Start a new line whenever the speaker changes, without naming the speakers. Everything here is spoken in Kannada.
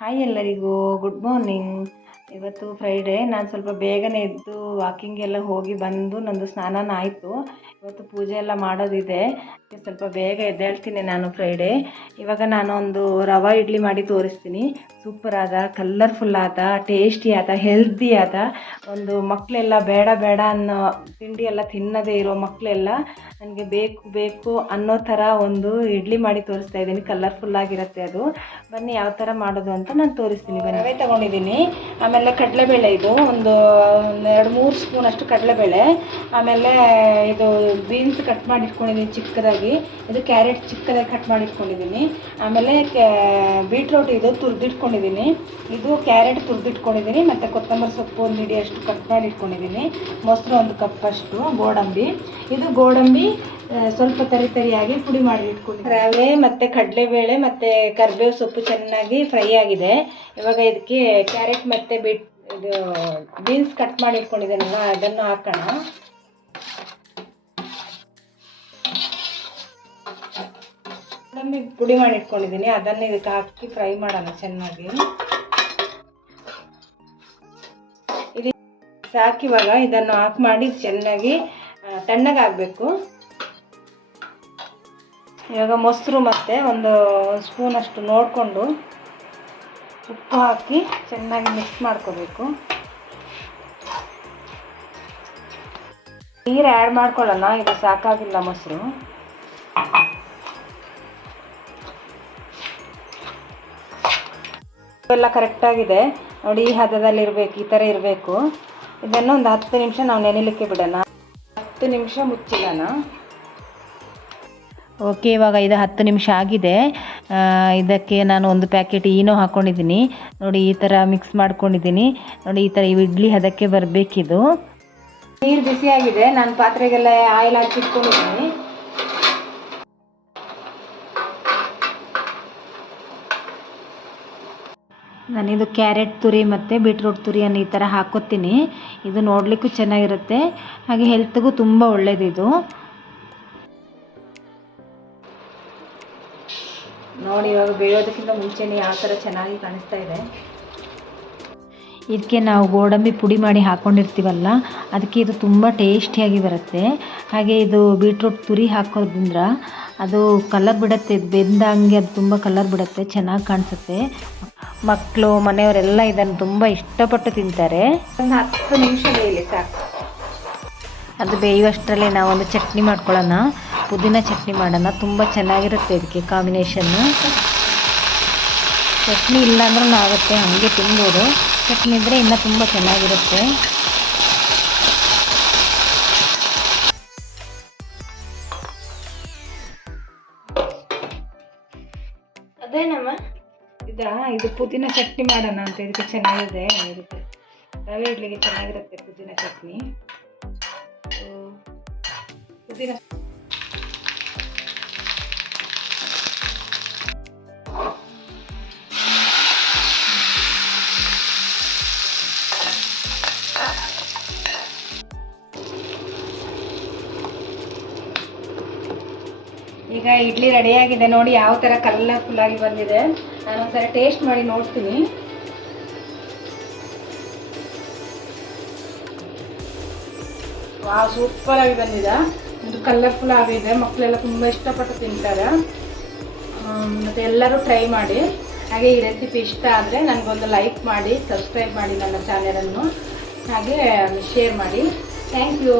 ಹಾಯ್ ಎಲ್ಲರಿಗೂ ಗುಡ್ ಮಾರ್ನಿಂಗ್ ಇವತ್ತು ಫ್ರೈಡೇ ನಾನು ಸ್ವಲ್ಪ ಬೇಗನೆ ಎದ್ದು ವಾಕಿಂಗ್ ಎಲ್ಲ ಹೋಗಿ ಬಂದು ನಂದು ಸ್ನಾನ ಆಯಿತು. ಇವತ್ತು ಪೂಜೆ ಎಲ್ಲ ಮಾಡೋದಿದೆ. ಸ್ವಲ್ಪ ಬೇಗ ಎದ್ದೇಳ್ತೀನಿ ನಾನು ಫ್ರೈಡೇ ಇವಾಗ ನಾನು ಒಂದು ರವೆ ಇಡ್ಲಿ ಮಾಡಿ ತೋರಿಸ್ತೀನಿ. ಸೂಪರ್ ಆದ ಕಲರ್ಫುಲ್ ಆದ ಟೇಸ್ಟಿ ಆದ ಹೆಲ್ದಿ ಆದ ಒಂದು ಮಕ್ಕಳೆಲ್ಲ ಬೇಡ ಬೇಡ ಅನ್ನೋ ತಿಂಡಿ ಎಲ್ಲ ತಿನ್ನದೇ ಇರೋ ಮಕ್ಕಳೆಲ್ಲ ನನಗೆ ಬೇಕು ಬೇಕು ಅನ್ನೋ ಥರ ಒಂದು ಇಡ್ಲಿ ಮಾಡಿ ತೋರಿಸ್ತಾ ಇದ್ದೀನಿ. ಕಲರ್ಫುಲ್ ಆಗಿರುತ್ತೆ ಅದು. ಬನ್ನಿ ಯಾವ ಥರ ಮಾಡೋದು ಅಂತ ನಾನು ತೋರಿಸ್ತೀನಿ. ಬನ್ನಿ. ತಗೊಂಡಿದ್ದೀನಿ. ಆಮೇಲೆ ಕಡಲೆಬೇಳೆ ಇದು, ಒಂದು ಎರಡು ಮೂರು ಸ್ಪೂನ್ ಅಷ್ಟು ಕಡಲೆಬೇಳೆ. ಆಮೇಲೆ ಇದು ಬೀನ್ಸ್ ಕಟ್ ಮಾಡಿ ಇಟ್ಕೊಂಡಿದ್ದೀನಿ ಚಿಕ್ಕದಾಗಿ. ಇದು ಕ್ಯಾರೆಟ್ ಚಿಕ್ಕದಾಗಿ ಕಟ್ ಮಾಡಿ ಇಟ್ಕೊಂಡಿದ್ದೀನಿ ಆಮೇಲೆ ಬೀಟ್ರೋಟ್ ಇದು ತುರಿದಿಟ್ಕೊಂಡಿದ್ದೀನಿ. ಇದು ಕ್ಯಾರೆಟ್ ತುರಿದಿಟ್ಕೊಂಡಿದ್ದೀನಿ, ಮತ್ತು ಕೊತ್ತಂಬರಿ ಸೊಪ್ಪು ಒಂದು ಹಿಡಿಯಷ್ಟು ಕಟ್ ಮಾಡಿ ಇಟ್ಕೊಂಡಿದ್ದೀನಿ ಮೊಸರು ಒಂದು ಕಪ್ಪಷ್ಟು ಗೋಡಂಬಿ. ಇದು ಗೋಡಂಬಿ ಸ್ವಲ್ಪ ತರಿ ತರಿಯಾಗಿ ಪುಡಿ ಮಾಡಿ ಇಟ್ಕೊಂಡು ರವೆ ಮತ್ತು ಕಡಲೆಬೇಳೆ ಮತ್ತು ಕರಿಬೇವು ಸೊಪ್ಪು ಚೆನ್ನಾಗಿ ಫ್ರೈ ಆಗಿದೆ. ಇವಾಗ ಇದಕ್ಕೆ ಕ್ಯಾರೆಟ್ ಮತ್ತು ಬಿಟ್ ಇದು ಬೀನ್ಸ್ ಕಟ್ ಮಾಡಿ ಇಟ್ಕೊಂಡಿದ್ದೀನಲ್ಲ ಅದನ್ನು ಹಾಕೋಣ. ಪುಡಿ ಮಾಡಿ ಇಟ್ಕೊಂಡಿದ್ದೀನಿ ಅದನ್ನು ಇದಕ್ಕೆ ಹಾಕಿ ಫ್ರೈ ಮಾಡೋಣ ಚೆನ್ನಾಗಿ. ಇದು ಸಾಕಿವಾಗ ಇದನ್ನು ಹಾಕಿ ಮಾಡಿ ಚೆನ್ನಾಗಿ ತಣ್ಣಗಾಗಬೇಕು. ಇವಾಗ ಮೊಸರು ಮತ್ತು ಒಂದು ಸ್ಪೂನಷ್ಟು ನೋಡಿಕೊಂಡು ಉಪ್ಪು ಹಾಕಿ ಚೆನ್ನಾಗಿ ಮಿಕ್ಸ್ ಮಾಡ್ಕೋಬೇಕು. ನೀರು ಆ್ಯಡ್ ಮಾಡ್ಕೊಳ್ಳೋಣ ಇದು ಸಾಕಾಗಿಲ್ಲ ಮೊಸರು. ಎಲ್ಲ ಕರೆಕ್ಟಾಗಿದೆ ನೋಡಿ, ಈ ಹದದಲ್ಲಿ ಇರಬೇಕು, ಈ ಥರ ಇರಬೇಕು. ಇದನ್ನು ಒಂದು ಹತ್ತು ನಿಮಿಷ ನಾವು ನೆನೆಲಿಕ್ಕೆ ಬಿಡೋಣ. ಹತ್ತು ನಿಮಿಷ ಮುಚ್ಚಿಡೋಣ. ಓಕೆ ಇವಾಗ ಇದು ಹತ್ತು ನಿಮಿಷ ಆಗಿದೆ. ಇದಕ್ಕೆ ನಾನು ಒಂದು ಪ್ಯಾಕೆಟ್ ಈನೋ ಹಾಕ್ಕೊಂಡಿದ್ದೀನಿ ನೋಡಿ, ಈ ಥರ ಮಿಕ್ಸ್ ಮಾಡ್ಕೊಂಡಿದ್ದೀನಿ. ನೋಡಿ, ಈ ಥರ ಇವು ಇಡ್ಲಿ ಹದಕ್ಕೆ ಬರಬೇಕಿದು. ನೀರು ಬಿಸಿಯಾಗಿದೆ. ನಾನು ಪಾತ್ರೆಗೆಲ್ಲ ಆಯಿಲ್ ಹಾಕಿ ಇಟ್ಕೊಂಡಿದ್ದೀನಿ. ನಾನಿದು ಕ್ಯಾರೆಟ್ ತುರಿ ಮತ್ತು ಬೀಟ್ರೂಟ್ ತುರಿಯನ್ನು ಈ ಥರ ಹಾಕೋತೀನಿ. ಇದು ನೋಡಲಿಕ್ಕೂ ಚೆನ್ನಾಗಿರುತ್ತೆ. ಹಾಗೆ ಹೆಲ್ತ್ಗೂ ತುಂಬ ಒಳ್ಳೆಯದಿದು ನೋಡಿ ಇವಾಗ ಬೇಯೋದಕ್ಕಿಂತ ಮುಂಚೆನೇ ಯಾವ ಥರ ಚೆನ್ನಾಗಿ ಕಾಣಿಸ್ತಾ ಇದೆ. ಇದಕ್ಕೆ ನಾವು ಗೋಡಂಬಿ ಪುಡಿ ಮಾಡಿ ಹಾಕ್ಕೊಂಡಿರ್ತೀವಲ್ಲ ಅದಕ್ಕೆ ಇದು ತುಂಬ ಟೇಸ್ಟಿಯಾಗಿ ಬರುತ್ತೆ. ಹಾಗೆ ಇದು ಬೀಟ್ರೂಟ್ ತುರಿ ಹಾಕೋದ್ರಿಂದ ಅದು ಕಲರ್ ಬಿಡುತ್ತೆ ಇದು ಬೆಂದಂಗೆ ಅದು ತುಂಬ ಕಲರ್ ಬಿಡುತ್ತೆ ಚೆನ್ನಾಗಿ ಕಾಣಿಸುತ್ತೆ. ಮಕ್ಕಳು ಮನೆಯವರೆಲ್ಲ ಇದನ್ನು ತುಂಬ ಇಷ್ಟಪಟ್ಟು ತಿಂತಾರೆ. ಒಂದು ಹತ್ತು ನಿಮಿಷ ಬೇಯಲಿ ಸಾಕು. ಅದು ಬೇಯುವಷ್ಟರಲ್ಲೇ ನಾವೊಂದು ಚಟ್ನಿ ಮಾಡ್ಕೊಳ್ಳೋಣ. ಪುದೀನ ಚಟ್ನಿ ಮಾಡೋಣ. ತುಂಬ ಚೆನ್ನಾಗಿರುತ್ತೆ ಇದಕ್ಕೆ ಕಾಂಬಿನೇಷನ್ನು ಚಟ್ನಿ ಇಲ್ಲಾಂದ್ರೂ ಆಗುತ್ತೆ ಹಾಗೆ ತಿನ್ಬೋದು. ಚಟ್ನಿ ಇದ್ದರೆ ಇನ್ನೂ ತುಂಬ ಚೆನ್ನಾಗಿರುತ್ತೆ. ಅದೇನಮ್ಮ? ಇದಾ? ಇದು ಪುದೀನ ಚಟ್ನಿ ಮಾಡೋಣ ಅಂತ. ಇದಕ್ಕೆ ಚೆನ್ನಾಗಿದೆ. ಇರುತ್ತೆ. ರವೆ ಇಡ್ಲಿಗೆ ಚೆನ್ನಾಗಿರುತ್ತೆ ಪುದೀನ ಚಟ್ನಿ. ಪುದೀನ ಈಗ ಇಡ್ಲಿ ರೆಡಿಯಾಗಿದೆ. ನೋಡಿ ಯಾವ ಥರ ಕಲರ್ಫುಲ್ ಆಗಿ ಬಂದಿದೆ. ನಾನು ಒಂದ್ಸರಿ ಟೇಸ್ಟ್ ಮಾಡಿ ನೋಡ್ತೀನಿ. ವಾ ಆಗಿ ಬಂದಿದೆ. ಇದು ಕಲರ್ಫುಲ್ ಆಗಿದೆ ಮಕ್ಕಳೆಲ್ಲ ತುಂಬ ಇಷ್ಟಪಟ್ಟು ತಿಂತಾರೆ. ಮತ್ತೆ ಎಲ್ಲರೂ ಟ್ರೈ ಮಾಡಿ. ಹಾಗೆ ಈ ರೆಸಿಪಿ ಇಷ್ಟ ಆದರೆ ನನಗೊಂದು ಲೈಕ್ ಮಾಡಿ ಸಬ್ಸ್ಕ್ರೈಬ್ ಮಾಡಿ ನನ್ನ ಚಾನೆಲನ್ನು ಹಾಗೆ ಶೇರ್ ಮಾಡಿ. Thank you